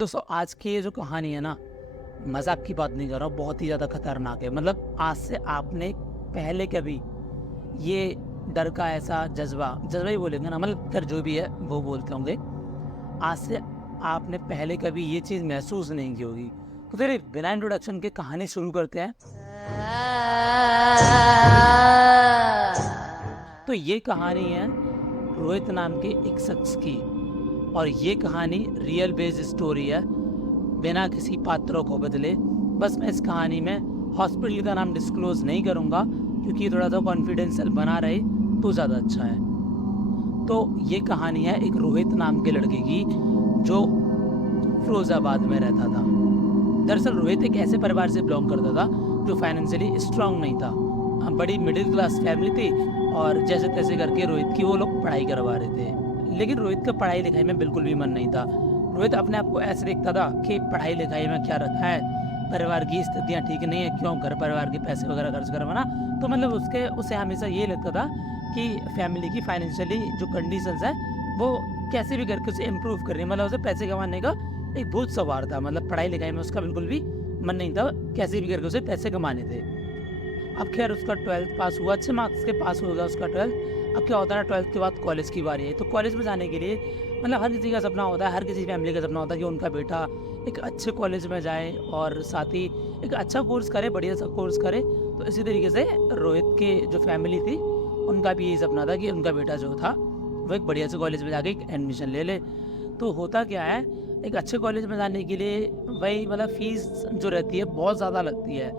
दोस्तों आज की ये जो कहानी है ना, मजाक की बात नहीं कर रहा हूँ, बहुत ही ज़्यादा खतरनाक है। मतलब आज से आपने पहले कभी ये डर का ऐसा जज्बा ही बोलेंगे ना, मतलब डर जो भी है वो बोलते होंगे। आज से आपने पहले कभी ये चीज़ महसूस नहीं की होगी। तो फिर बिना इंट्रोडक्शन के कहानी शुरू करते हैं। तो ये कहानी है रोहित नाम के एक शख्स की, और ये कहानी रियल बेस्ड स्टोरी है, बिना किसी पात्रों को बदले। बस मैं इस कहानी में हॉस्पिटल का नाम डिस्क्लोज नहीं करूँगा, क्योंकि थोड़ा सा कॉन्फिडेंशियल बना रहे तो ज़्यादा अच्छा है। तो ये कहानी है एक रोहित नाम के लड़के की, जो फिरोजाबाद में रहता था। दरअसल रोहित एक ऐसे परिवार से बिलोंग करता था जो फाइनेंशियली स्ट्रांग नहीं था। बड़ी मिडिल क्लास फैमिली थी, और जैसे तैसे करके रोहित की वो लोग पढ़ाई करवा रहे थे। लेकिन रोहित का पढ़ाई लिखाई में बिल्कुल भी मन नहीं था। रोहित अपने आप को ऐसे देखता था कि पढ़ाई लिखाई में क्या रखा है, परिवार की स्थितियाँ ठीक नहीं है, क्यों घर परिवार के पैसे वगैरह खर्च करवाना। तो मतलब उसे हमेशा ये लगता था कि फैमिली की फाइनेंशियली जो कंडीशंस है वो कैसे भी करके उसे इम्प्रूव करनी है। मतलब उसे पैसे कमाने का एक भूत सवार था। मतलब पढ़ाई लिखाई में उसका बिल्कुल भी मन नहीं था, कैसे भी करके उसे पैसे कमाने थे। अब खैर उसका 12th पास हुआ, अच्छे मार्क्स के पास हो गया उसका 12th। अब क्या होता है ना, 12th के बाद कॉलेज की बारी है। तो कॉलेज में जाने के लिए मतलब हर किसी का सपना होता है, हर किसी फैमिली का सपना होता है कि उनका बेटा एक अच्छे कॉलेज में जाए और साथ ही एक अच्छा कोर्स करे, बढ़िया सा कोर्स करे। तो इसी तरीके से रोहित के जो फैमिली थी उनका भी यही सपना था कि उनका बेटा जो था वो एक बढ़िया से कॉलेज में जाके एक एडमिशन ले ले। तो होता क्या है, एक अच्छे कॉलेज में जाने के लिए वही मतलब फीस जो रहती है बहुत ज़्यादा लगती है।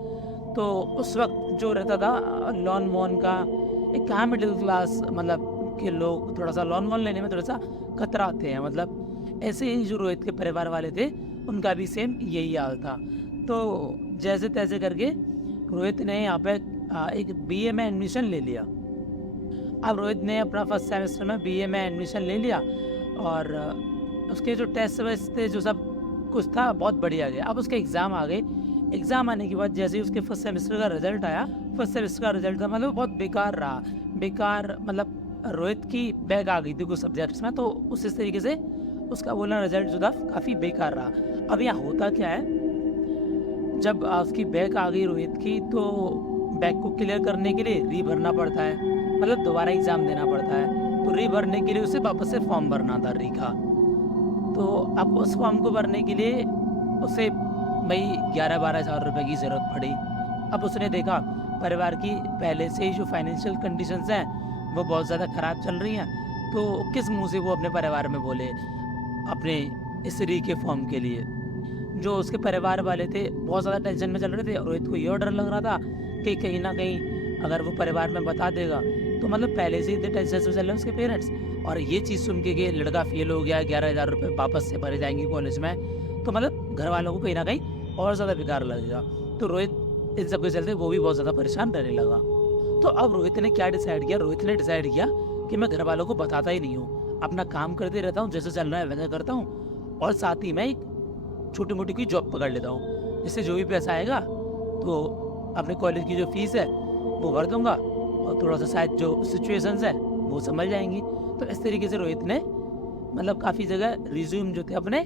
तो उस वक्त जो रहता था लोन वोन का, एक कहाँ मिडिल क्लास मतलब के लोग थोड़ा सा लोन वोन लेने में थोड़ा सा कतराते हैं। मतलब ऐसे ही जो रोहित के परिवार वाले थे उनका भी सेम यही हाल था। तो जैसे तैसे करके रोहित ने यहाँ पे एक बीए में एडमिशन ले लिया। अब रोहित ने अपना फर्स्ट सेमेस्टर में बीए में एडमिशन ले लिया, और उसके जो टेस्ट वेस्ट थे जो सब कुछ था बहुत बढ़िया गया। अब उसके एग्ज़ाम आ गए। एग्ज़ाम आने के बाद जैसे ही उसके फर्स्ट सेमेस्टर का रिजल्ट आया, फर्स्ट सेमेस्टर का रिजल्ट था मतलब बहुत बेकार रहा। बेकार मतलब रोहित की बैक आ गई थी कुछ सब्जेक्ट्स में, तो उस तरीके से उसका बोलना रिजल्ट जो था काफ़ी बेकार रहा। अब यहाँ होता क्या है, जब उसकी बैक आ गई रोहित की, तो बैक को क्लियर करने के लिए री भरना पड़ता है, मतलब दोबारा एग्ज़ाम देना पड़ता है। तो री भरने के लिए उसे वापस से फॉर्म भरना था री का। तो अब उस फॉर्म को भरने के लिए उसे भाई 11-12 हज़ार रुपए की ज़रूरत पड़ी। अब उसने देखा परिवार की पहले से ही जो फाइनेंशियल कंडीशंस हैं वो बहुत ज़्यादा ख़राब चल रही हैं, तो किस मुँह से वो अपने परिवार में बोले अपने इस री के फॉर्म के लिए। जो उसके परिवार वाले थे बहुत ज़्यादा टेंशन में चल रहे थे। रोहित को ये और डर लग रहा था कि कहीं न कहीं अगर वो परिवार में बता देगा, तो मतलब पहले से ही इतने टेंशन से चल रहे हैं उसके पेरेंट्स, और ये चीज़ सुन के कि लड़का फेल हो गया, 11,000 रुपये वापस से भरे जाएँगे कॉलेज में, तो मतलब घर वालों को कहीं न कहीं और ज़्यादा बेकार लगेगा। तो रोहित इन सब के चलते वो भी बहुत ज़्यादा परेशान रहने लगा। तो अब रोहित ने क्या डिसाइड किया, रोहित ने डिसाइड किया कि मैं घर वालों को बताता ही नहीं हूँ, अपना काम करते रहता हूँ, जैसे चल रहा है वैसा करता हूँ, और साथ ही मैं एक छोटी-मोटी कोई जॉब पकड़ लेता हूँ, जिससे जो भी पैसा आएगा तो अपने कॉलेज की जो फ़ीस है वो भर दूँगा, और थोड़ा-सा शायद जो सिचुएशंस हैं वो संभल जाएँगी। तो इस तरीके से रोहित ने मतलब काफ़ी जगह रिज़्यूम जो थे अपने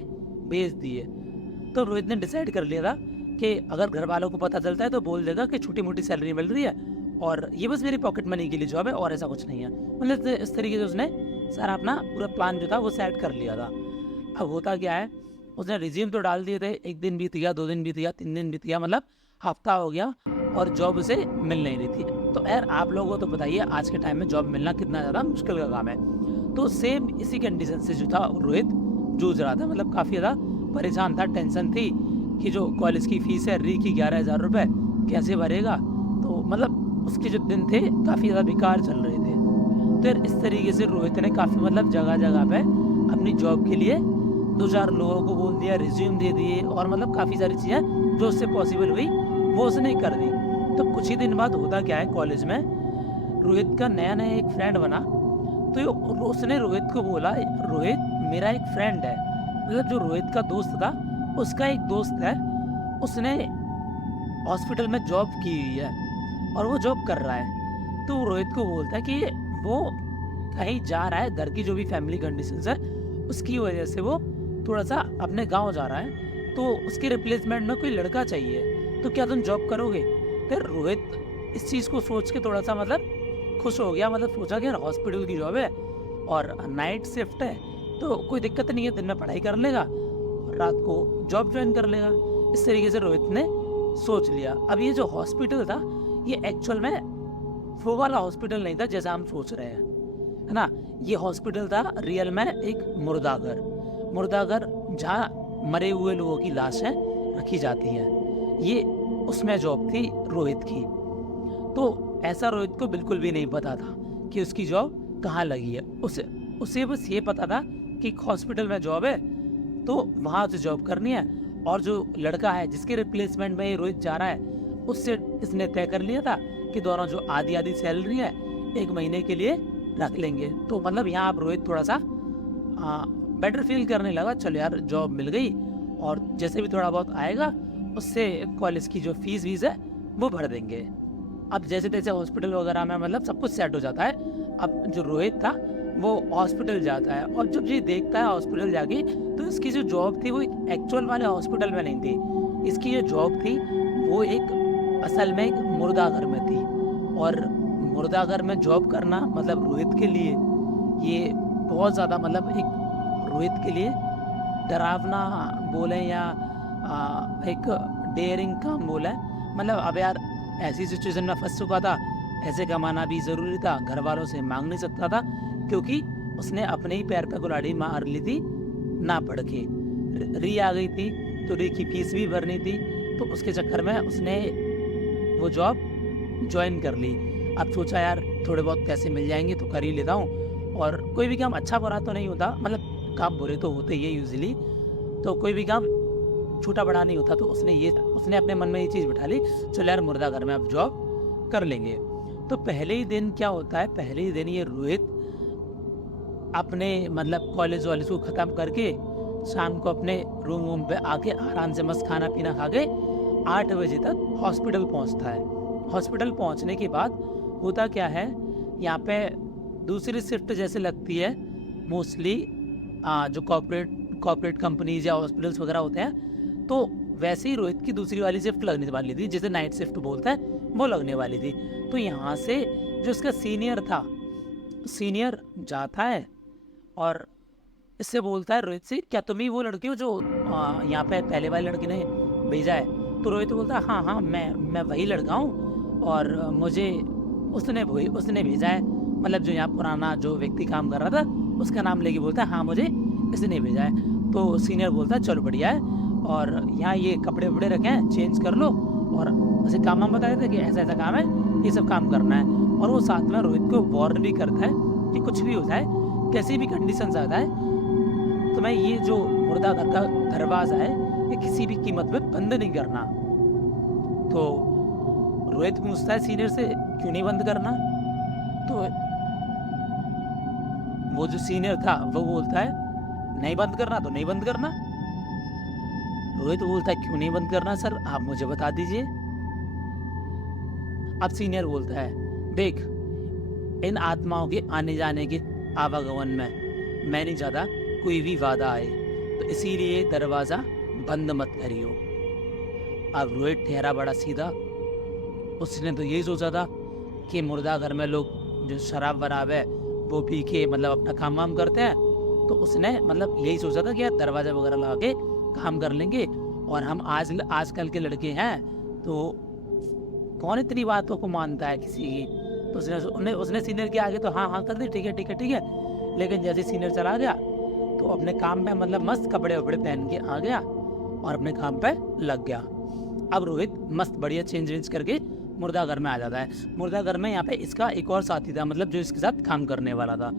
भेज दिए। तो रोहित ने डिसाइड कर लिया था कि अगर घर वालों को पता चलता है तो बोल देगा कि छोटी-मोटी सैलरी मिल रही है और ये बस मेरी पॉकेट मनी के लिए जॉब है और ऐसा कुछ नहीं है। मतलब इस तरीके से उसने सारा अपना पूरा प्लान जो था वो सेट कर लिया था। अब होता क्या है, उसने रिज़्यूम तो डाल दिए थे, 1 दिन बीत गया, 2 दिन बीत गया, 3 दिन बीत गया, मतलब हफ्ता हो गया और जॉब उसे मिल नहीं रही थी। तो यार आप लोगों को तो बताइए आज के टाइम में जॉब मिलना कितना ज़्यादा मुश्किल का काम है। तो सेम इसी कंडीशन से जो था रोहित जूझ रहा था, मतलब काफ़ी ज़्यादा परेशान था, टेंशन थी कि जो कॉलेज की फ़ीस है री की 11,000 रुपये कैसे भरेगा। तो मतलब उसके जो दिन थे काफ़ी ज़्यादा बेकार चल रहे थे। तो यार इस तरीके से रोहित ने काफ़ी मतलब जगह-जगह पे अपनी जॉब के लिए 2-4 लोगों को बोल दिया, रिज़्यूम दे दिए, और मतलब काफ़ी सारी चीज़ें जो उससे पॉसिबल हुई वो उसने कर दी। तो कुछ ही दिन बाद होता क्या है, कॉलेज में रोहित का नया-नया एक फ्रेंड बना। तो उसने रोहित को बोला, रोहित मेरा एक फ्रेंड है, मतलब जो रोहित का दोस्त था उसका एक दोस्त है, उसने हॉस्पिटल में जॉब की हुई है और वो जॉब कर रहा है। तो वो रोहित को बोलता है कि वो कहीं जा रहा है, घर की जो भी फैमिली कंडीशंस है उसकी वजह से वो थोड़ा सा अपने गांव जा रहा है, तो उसके रिप्लेसमेंट में कोई लड़का चाहिए, तो क्या तुम जॉब करोगे? फिर रोहित इस चीज़ को सोच के थोड़ा सा मतलब खुश हो गया, मतलब सोचा कि यार हॉस्पिटल की जॉब है और नाइट शिफ्ट है, तो कोई दिक्कत नहीं है, दिन में पढ़ाई कर लेगा और रात को जॉब ज्वाइन कर लेगा। इस तरीके से रोहित ने सोच लिया। अब ये जो हॉस्पिटल था, ये एक्चुअल में वो वाला हॉस्पिटल नहीं था जैसा हम सोच रहे हैं, है ना। ये हॉस्पिटल था रियल में एक मुर्दाघर जहाँ मरे हुए लोगों की लाशें रखी जाती हैं। ये उसमें जॉब थी रोहित की। तो ऐसा रोहित को बिल्कुल भी नहीं पता था कि उसकी जॉब कहाँ लगी है। उसे बस ये पता था कि हॉस्पिटल में जॉब है, तो वहाँ से जॉब करनी है। और जो लड़का है जिसके रिप्लेसमेंट में ये रोहित जा रहा है, उससे इसने तय कर लिया था कि दोनों जो आधी सैलरी है 1 महीने के लिए रख लेंगे। तो मतलब यहाँ आप रोहित थोड़ा सा बेटर फील करने लगा, चलो यार जॉब मिल गई और जैसे भी थोड़ा बहुत आएगा उससे कॉलेज की जो फीस है वो भर देंगे। अब जैसे तैसे हॉस्पिटल वगैरह में मतलब सब कुछ सेट हो जाता है। अब जो रोहित था वो हॉस्पिटल जाता है और जब ये देखता है हॉस्पिटल जाके, तो इसकी जो जॉब थी वो एक्चुअल वाले हॉस्पिटल में नहीं थी। इसकी जो जॉब थी वो एक असल में एक मुर्दाघर में थी। और मुर्दाघर में जॉब करना मतलब रोहित के लिए ये बहुत ज़्यादा मतलब एक रोहित के लिए डरावना बोले या एक डेयरिंग काम बोले। मतलब अब यार ऐसी सिचुएशन में फंस चुका था, ऐसे कमाना भी ज़रूरी था, घर वालों से मांग नहीं सकता था क्योंकि उसने अपने ही पैर पे कुल्हाड़ी मार ली थी ना पढ़ के। री आ गई थी तो री की फीस भी भरनी थी, तो उसके चक्कर में उसने वो जॉब ज्वाइन कर ली। अब सोचा यार थोड़े बहुत पैसे मिल जाएंगे तो कर ही लेता हूँ। और कोई भी काम अच्छा बुरा तो नहीं होता, मतलब काम बुरे तो होते ही है यूजुअली, तो कोई भी काम छोटा बड़ा नहीं होता। तो उसने अपने मन में ये चीज़ बिठा ली, चलो यार मुर्दाघर में अब जॉब कर लेंगे। तो पहले ही दिन क्या होता है, पहले ही दिन ये रोहित अपने मतलब कॉलेज वॉलेज को ख़त्म करके शाम को अपने रूम पे आके आराम से मस्त खाना पीना खा के 8 बजे तक हॉस्पिटल पहुंचता है। हॉस्पिटल पहुंचने के बाद होता क्या है, यहाँ पे दूसरी शिफ्ट जैसे लगती है मोस्टली जो कॉर्पोरेट कंपनीज या हॉस्पिटल्स वगैरह होते हैं, तो वैसे ही रोहित की दूसरी वाली शिफ्ट लगने वाली थी, जिसे नाइट शिफ्ट बोलते हैं, वो लगने वाली थी। तो यहाँ से जो उसका सीनियर जाता है और इससे बोलता है रोहित से, क्या तुम ही वो लड़के हो जो यहाँ पे पहले वाले लड़के ने भेजा है? तो रोहित बोलता है हाँ मैं वही लड़का हूँ और मुझे उसने भेजा है। मतलब जो यहाँ पुराना जो व्यक्ति काम कर रहा था उसका नाम लेके बोलता है हाँ मुझे इसने भेजा है। तो सीनियर बोलता है चलो बढ़िया है, और यहाँ ये कपड़े वपड़े रखे हैं चेंज कर लो, और उसे काम हम बता देते कि ऐसा ऐसा काम है, ये सब काम करना है। और वो साथ में रोहित को वार्न भी करता है कि कुछ भी हो जाए, कैसी भी कंडीशन आ जाए, तो मैं ये जो मुर्दाघर का दरवाज़ा है ये किसी भी कीमत पे बंद नहीं करना। तो रोहित पूछता है सीनियर से क्यों नहीं बंद करना? तो वो जो सीनियर था वो बोलता है नहीं बंद करना तो नहीं बंद करना। रोहित बोलता है क्यों नहीं बंद करना सर, आप मुझे बता दीजिए। अब सीनियर बोलता है देख, इन आत्माओं के आने जाने के आवागमन में मैं नहीं चाहता कोई भी वादा आए, तो इसीलिए दरवाज़ा बंद मत करियो। अब रोहित ठहरा बड़ा सीधा, उसने तो यही सोचा था कि मुर्दाघर में लोग जो शराब वराब है वो पी के मतलब अपना काम वाम करते हैं, तो उसने मतलब यही सोचा था कि यार दरवाज़ा वगैरह लगा के काम कर लेंगे, और हम आजकल के लड़के हैं तो कौन इतनी बातों को मानता है किसी की। तो उसने सीनियर के आगे तो हाँ कर दी, ठीक है। लेकिन जैसे सीनियर चला गया तो अपने काम पे मतलब मस्त कपड़े वपड़े पहन के आ गया और अपने काम पे लग गया। अब रोहित मस्त बढ़िया चेंज करके मुर्दाघर में आ जाता है। मुर्दाघर में यहाँ पे इसका एक और साथी था, मतलब जो इसके साथ काम करने वाला था।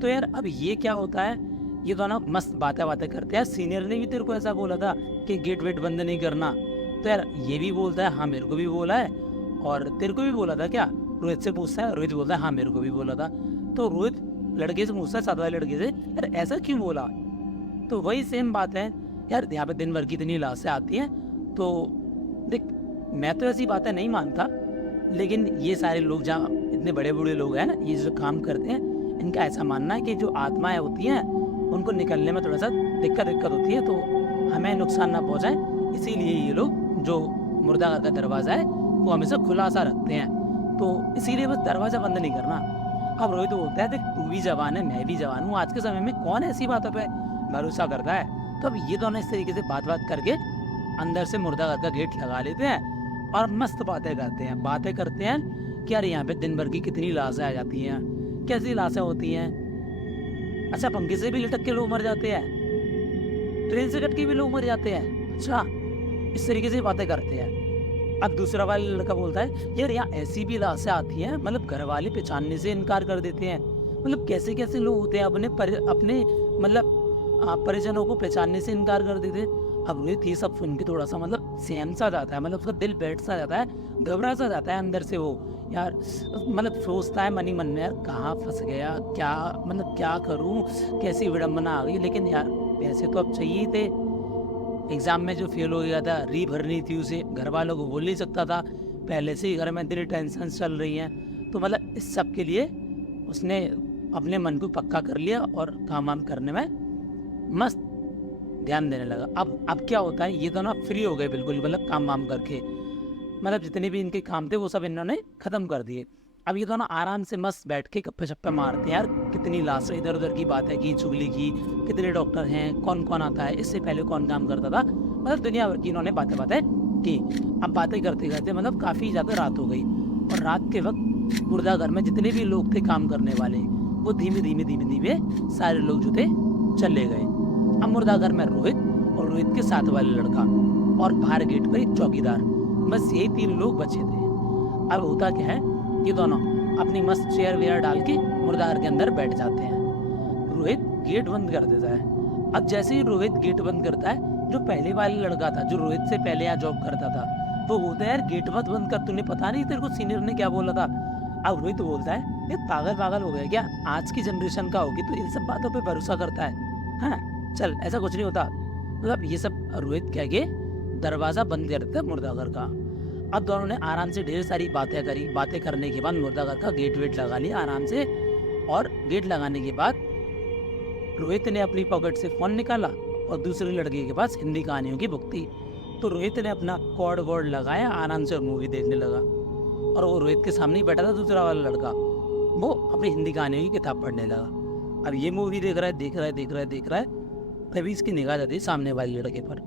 तो यार अब ये क्या होता है, ये दोनों मस्त बातें करते हैं। सीनियर ने भी तेरे को ऐसा बोला था कि गेट वेट बंद नहीं करना, तो यार ये भी बोलता है हाँ मेरे को भी बोला है, और तेरे को भी बोला था क्या? रोहित से पूछता है, रोहित बोलता है हाँ मेरे को भी बोला था। तो रोहित लड़के से पूछता है, साथ वाले लड़के से, यार ऐसा क्यों बोला? तो वही सेम बात है यार, यहाँ पे दिन भर की इतनी लाशें आती हैं, तो देख मैं तो ऐसी बातें नहीं मानता, लेकिन ये सारे लोग जहाँ इतने बड़े बूढ़े लोग हैं ना, ये जो काम करते हैं, इनका ऐसा मानना है कि जो आत्माएं होती हैं उनको निकलने में थोड़ा सा दिक्कत होती है, तो हमें नुकसान ना पहुंचाए, इसीलिए ये लोग जो मुर्दा घर का दरवाज़ा है वो हमेशा खुला सा रखते हैं। तो इसीलिए बस दरवाज़ा बंद नहीं करना। अब रोहित बोलता है देख तू भी जवान है, मैं भी जवान हूँ, आज के समय में कौन ऐसी बातों पे भरोसा करता है। तो अब ये दोनों इस तरीके से बात करके अंदर से मुर्दा घर का गेट लगा लेते हैं और मस्त बातें करते हैं कि यार यहाँ पे दिन भर की कितनी लाशें आ जाती हैं, कैसी लाशें होती हैं, अच्छा पंखे से भी लटक के लोग मर जाते हैं, ट्रेन से कट के भी लोग मर जाते हैं, अच्छा इस तरीके से बातें करते हैं। अब दूसरा वाला लड़का बोलता है यार यहाँ ऐसी भी लाशें आती हैं, मतलब घर वाले पहचानने से इनकार कर देते हैं, मतलब कैसे कैसे लोग होते हैं अपने मतलब परिजनों को पहचानने से इनकार कर देते हैं। अब रोहित ये सब सुन के थोड़ा सा मतलब सहम सा जाता है, मतलब उसका दिल बैठ सा जाता है, घबरा सा जाता है अंदर से वो, यार मतलब सोचता है मन ही मन में यार कहाँ फंस गया, क्या मतलब क्या करूँ, कैसी विडम्बना आ गई। लेकिन यार पैसे तो अब चाहिए थे, एग्ज़ाम में जो फेल हो गया था री भरनी थी उसे, घर वालों को बोल नहीं सकता था, पहले से ही घर में इतनी टेंशन चल रही हैं, तो मतलब इस सब के लिए उसने अपने मन को पक्का कर लिया और काम वाम करने में मस्त ध्यान देने लगा। अब क्या होता है, ये दोनों फ्री हो गए बिल्कुल, मतलब काम वाम करके, मतलब जितने भी इनके काम थे वो सब इन्होंने ख़त्म कर दिए। अब ये दोनों आराम से मस्त बैठ के गप्पे शप्पे मारते हैं, यार कितनी लाशें इधर उधर की बातें की, चुगली की, कितने डॉक्टर हैं, कौन कौन आता है, इससे पहले कौन काम करता था, मतलब दुनिया भर की इन्होंने बातें की। अब बातें करते करते मतलब काफ़ी ज़्यादा रात हो गई, और रात के वक्त मुर्दा घर में जितने भी लोग थे काम करने वाले, वो धीमे धीमे सारे लोग जो थे चले गए। अब मुर्दा घर में रोहित और रोहित के साथ वाले लड़का और बाहर गेट पर एक चौकीदार, बस यही 3 लोग बचे थे। अब होता क्या है, ये दोनों अपनी मस्त चेयर वेयर डाल के मुर्दा घर के अंदर बैठ जाते हैं। रोहित गेट बंद कर देता है। अब जैसे ही रोहित गेट बंद करता है, जो पहले वाला लड़का था जो रोहित से पहले यहाँ जॉब करता था, वो बोलता है यार गेट मत बंद कर, तूने पता नहीं तेरे को सीनियर ने क्या बोला था। अब रोहित बोलता है ये पागल हो गया क्या, आज की जनरेशन का होगी तो इन सब बातों पे भरोसा करता है, हाँ चल ऐसा कुछ नहीं होता। मतलब ये सब रोहित कह के दरवाज़ा बंद कर देता है मुर्दा घर का। अब दोनों ने आराम से ढेर सारी बातें करने के बाद मुर्दा घर का गेट वेट लगा लिया आराम से, और गेट लगाने के बाद रोहित ने अपनी पॉकेट से फ़ोन निकाला और दूसरे लड़के के पास हिंदी कहानियों की बुक थी, तो रोहित ने अपना कॉर्ड वॉर्ड लगाया, आराम से मूवी देखने लगा। और वो रोहित के सामने ही बैठा था दूसरा वाला लड़का, वो अपनी हिंदी कहानियों की किताब पढ़ने लगा। अब ये मूवी देख रहा है, तभी इसकी निगाह जाती है सामने वाले लड़के पर,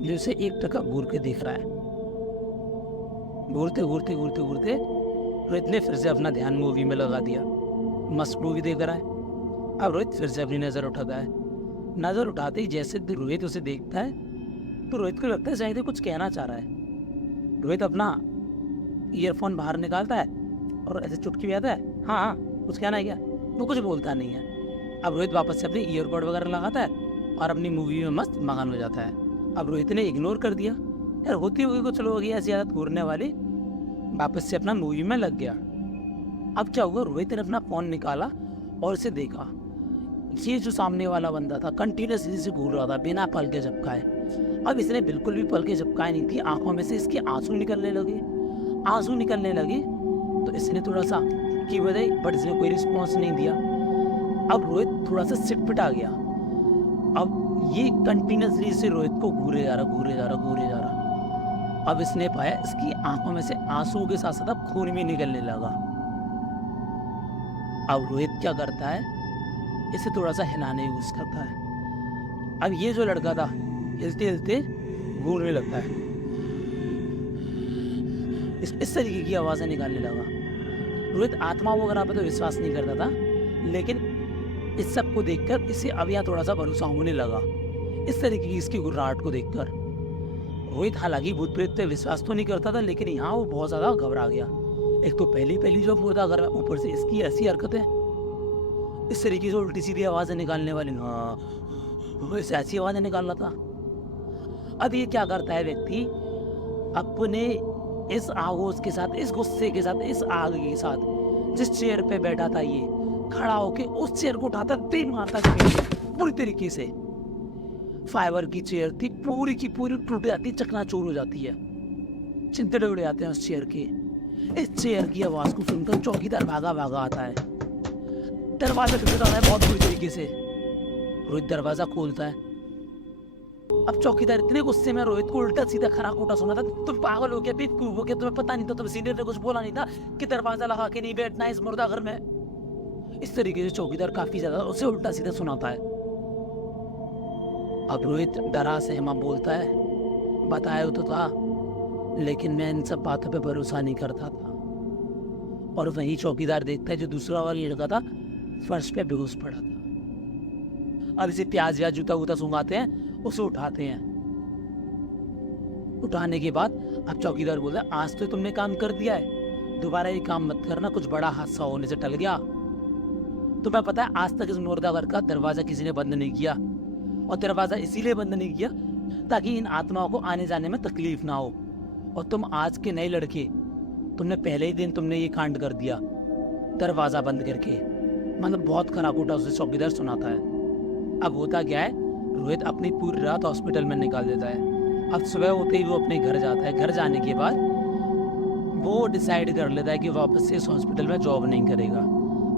जो उसे एक टका घूर के देख रहा है। घूरते रोहित ने फिर से अपना ध्यान मूवी में लगा दिया, मस्त मूवी देख रहा है। अब रोहित फिर से अपनी नज़र उठाता है, नज़र उठाते ही जैसे रोहित उसे देखता है तो रोहित को लगता है शायद ये कुछ कहना चाह रहा है। रोहित अपना ईयरफोन बाहर निकालता है और ऐसे चुटकी बजाता है, हाँ कुछ कहना है क्या, वो कुछ बोलता नहीं है। अब रोहित वापस से अपने ईयरबड वगैरह लगाता है और अपनी मूवी में मस्त मगन हो जाता है। अब रोहित ने इग्नोर कर दिया, यार होती होगी कुछ लोग ऐसी आदत घूरने वाली, वापस से अपना मूवी में लग गया। अब क्या हुआ, रोहित ने अपना फ़ोन निकाला और इसे देखा, ये जो सामने वाला बंदा था कंटिन्यूसली से घूर रहा था बिना पलके झपकाए। अब इसने बिल्कुल भी पलके झपकाए नहीं थी, आंखों में से इसके आंसू निकलने लगे। तो इसने थोड़ा सा की बजाई, बट इसने कोई रिस्पॉन्स नहीं दिया। अब रोहित थोड़ा सा सिटपिटा गया। अब ये कंटिन्यूसली से रोहित को घूरे जा रहा। अब इसने पाया इसकी आंखों में से आंसू के साथ साथ अब खून भी निकलने लगा। अब रोहित क्या करता है, इसे थोड़ा सा हिलाने की कोशिश करता है। अब ये जो लड़का था हिलते घूरने लगता है, इस तरीके की आवाज़ें निकालने लगा। रोहित आत्मा वगैरह पर तो विश्वास नहीं करता था, लेकिन इस सब को देखकर इसे अब यहाँ थोड़ा सा भरोसा होने लगा, इस तरीके की इसकी गुर्राहट को देखकर। रोहित हालांकि भूत प्रेत पे विश्वास तो नहीं करता था, लेकिन यहाँ वो बहुत ज़्यादा घबरा गया। एक तो पहली जो मुर्दा घर में, ऊपर से इसकी ऐसी हरकतें, इस तरीके से उल्टी सीधी आवाज़ें निकालने वाली, वैसे ऐसी आवाज़ें निकाल रहा था। अब ये क्या करता है व्यक्ति, अपने इस आगोश के साथ, इस गुस्से के साथ, इस आग के साथ जिस चेयर पे बैठा था ये, खड़ा होके उस चेयर को उठाता, तीन मारता पूरी तरीके से। फाइबर की चेयर थी, पूरी की पूरी टूट जाती, चकनाचूर हो जाती है, चिंतड़े उड़ जाते हैं उस चेयर के। इस चेयर की आवाज़ को सुनकर चौकीदार भागा आता है, दरवाजा खटखटाता है बहुत बुरी तरीके से। रोहित दरवाजा खोलता है। अब चौकीदार इतने गुस्से में रोहित को उल्टा सीधा खरा खोटा सुना था, तुम पागल हो क्या, बेवकूफ हो क्या, तुम्हें पता नहीं था, तुम सीनियर ने कुछ बोला नहीं था कि दरवाजा लगा के नहीं बैठना है इस मुर्दा घर में। इस तरीके से चौकीदार काफी ज्यादा उसे उल्टा सीधा सुनाता है। अब रोहित डरा सहमा बोलता है, बताया तो था, लेकिन मैं इन सब बातों पे भरोसा नहीं करता था। और वही चौकीदार देखता है जो दूसरा वाला लड़का था फर्श पे बेहोश पड़ा था। अब इसे प्याज या जूता वूता सूंघाते हैं, उसे उठाते हैं। उठाने के बाद अब चौकीदार बोलता है, आज तो तुमने काम कर दिया है, दोबारा ये काम मत करना, कुछ बड़ा हादसा होने से टल गया। तुम्हें पता है आज तक इस मुर्दा घर का दरवाजा किसी ने बंद नहीं किया, और दरवाजा इसीलिए बंद नहीं किया ताकि इन आत्माओं को आने जाने में तकलीफ ना हो। और तुम आज के नए लड़के, तुमने पहले ही दिन तुमने ये कांड कर दिया दरवाजा बंद करके। मतलब बहुत खरा खोटा उसे चौकीदार सुनाता है। अब होता क्या है, रोहित अपनी पूरी रात हॉस्पिटल में निकाल देता है। अब सुबह होते ही वो अपने घर जाता है। घर जाने के बाद वो डिसाइड कर लेता है कि वापस से इस हॉस्पिटल में जॉब नहीं करेगा।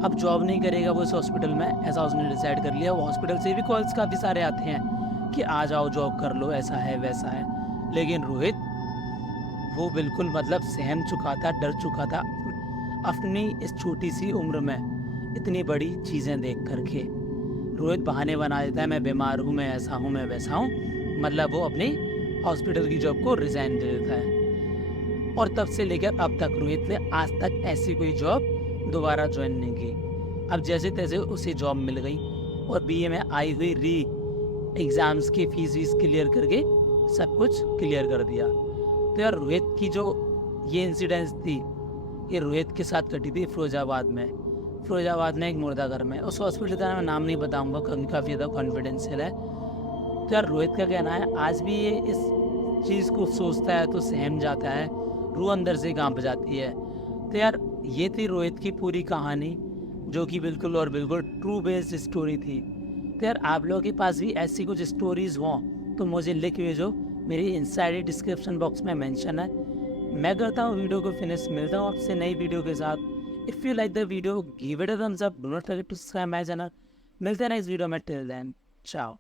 अब जॉब नहीं करेगा वो इस हॉस्पिटल में, ऐसा उसने डिसाइड कर लिया। वो हॉस्पिटल से भी कॉल्स काफ़ी सारे आते हैं कि आ जाओ जॉब कर लो, ऐसा है वैसा है। लेकिन रोहित वो बिल्कुल मतलब सहम चुका था, डर चुका था अपनी इस छोटी सी उम्र में इतनी बड़ी चीज़ें देख करके। रोहित बहाने बना देता है, मैं बीमार हूँ, मैं ऐसा हूँ, मैं वैसा हूँ। मतलब वो अपनी हॉस्पिटल की जॉब को रिजाइन दे देता है। और तब से लेकर अब तक रोहित ने आज तक ऐसी कोई जॉब दोबारा ज्वाइन नहीं की। अब जैसे तैसे उसे जॉब मिल गई और बीए में आई हुई री एग्ज़ाम्स की फीस वीस क्लियर करके सब कुछ क्लियर कर दिया। तो यार रोहित की जो ये इंसिडेंस थी, ये रोहित के साथ घटी थी फिरोजाबाद में एक मुर्दा घर में। उस हॉस्पिटल का मैं नाम नहीं बताऊंगा क्योंकि काफ़ी ज़्यादा कॉन्फिडेंशियल है। तो यार रोहित का कहना है आज भी ये इस चीज़ को सोचता है तो सहम जाता है, रूह अंदर से कांप जाती है। तो यार ये थी रोहित की पूरी कहानी, जो कि बिल्कुल और बिल्कुल ट्रू बेस्ड स्टोरी थी। तो यार आप लोगों के पास भी ऐसी कुछ स्टोरीज हों तो मुझे लिख भेजो, मेरी इनसाइड डिस्क्रिप्शन बॉक्स में मेंशन है। मैं करता हूँ वीडियो को फिनिश, मिलता हूँ आपसे नई वीडियो के साथ। If you like the video give it a thumbs up, do not forget to subscribe my channel. मिलते हैं नेक्स्ट वीडियो में, टिल देन चाओ।